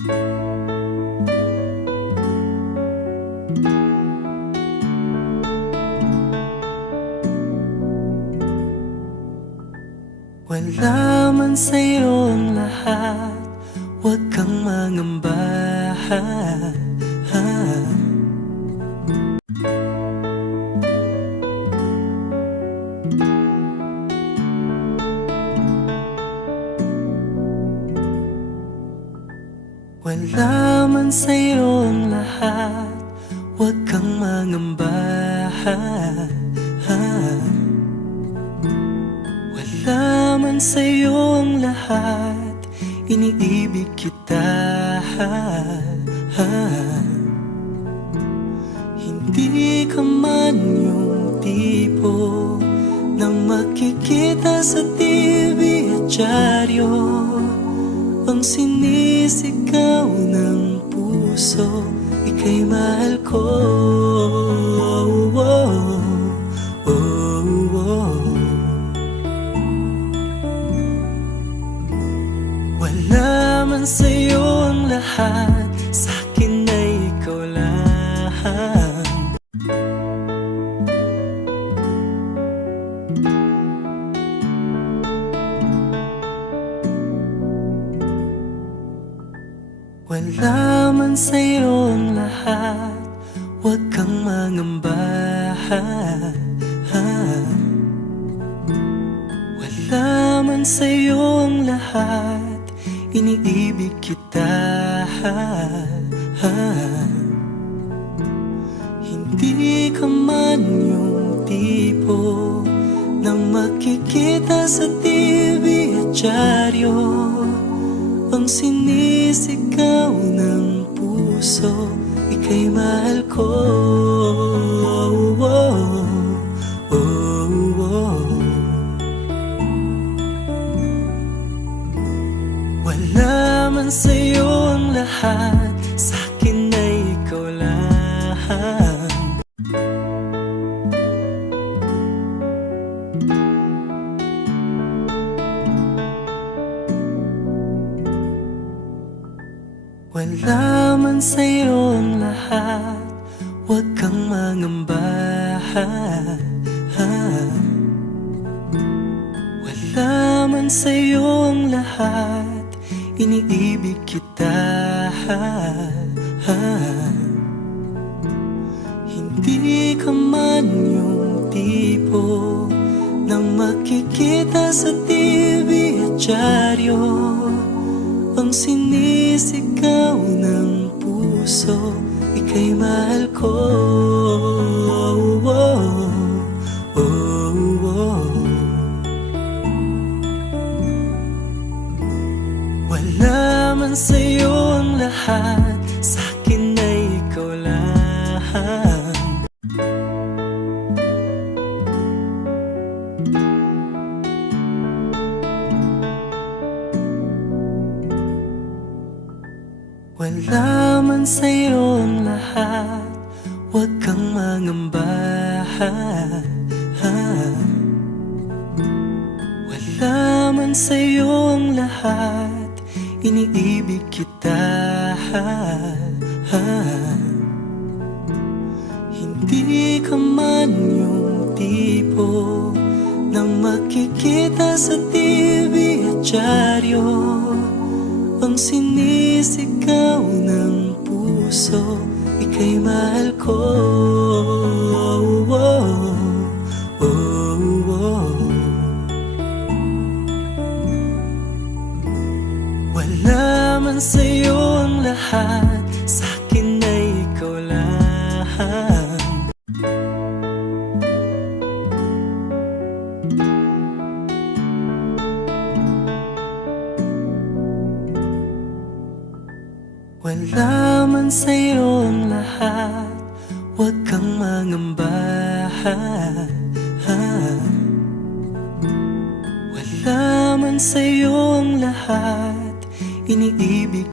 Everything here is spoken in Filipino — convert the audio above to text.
Wala man sa'yo ang lahat, huwag kang mangamba. Wala man sa'yo ang lahat, huwag kang mangamba. Wala man sa'yo ang lahat, iniibig kita. Hindi ka man yung tipo na makikita sa TV at dyaryo, ang sinisigaw ng puso, ika'y mahal ko. Wala man sa'yo ang lahat, sa'kin ay ikaw lang. Wala man sa'yo ang lahat, huwag kang mangamba. Wala man sa'yo ang lahat, iniibig kita. Hindi ka man yung tipo na makikita sa TV at dyaryo, ang sinisigaw ng puso, ika'y mahal ko. Wala man sa'yo ang lahat, sa'kin ay ikaw lang. Wala man sa'yo ang lahat, huwag kang mangamba. Wala man sa'yo ang lahat, iniibig kita. Hindi ka man yung tipo na makikita sa TV at dyaryo, ang sinisigaw ng puso, ika'y mahal ko. Wala man sa'yo ang lahat, sa'kin ay ikaw lang. Wala man sa'yo ang lahat, huwag kang mangamba. Wala man sa'yo ang lahat, iniibig kita. Hindi ka man yung tipo na makikita sa TV at dyaryo, ang sinisigaw ng puso, ika'y mahal ko. Wala man sa'yo ang lahat, sa'kin ay ikaw lang. Wala man sa'yo ang lahat, huwag kang mangamba. Wala man sa'yo ang lahat, iniibig